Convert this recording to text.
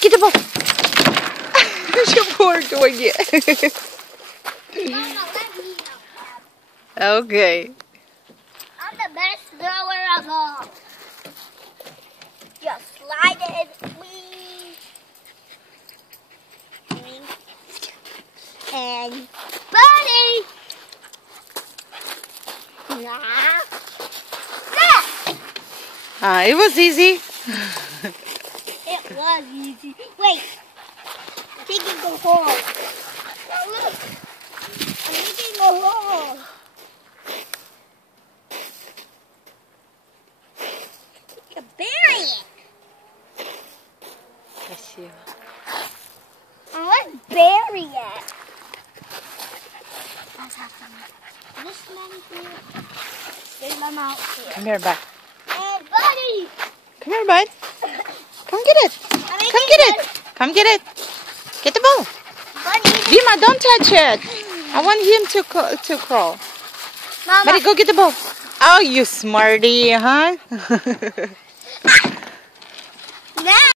get the ball. You're poor doing it. Mama, let me help. Okay. I'm the best thrower of all. Just slide it. Wee. And buddy. Nah. It was easy. It was easy. Wait. I'm taking the hole. Oh, look. I'm taking the hole. You can bury it. Красиво. Let's bury it. This one here. There's my mouth here. Come here, bud. And buddy. Come here, bud. Come get it. Come get it. Come get it. Get the ball. Buddy. Dima, don't touch it. I want him to crawl. Mama. Buddy, go get the ball. Oh, you smarty, huh? Now.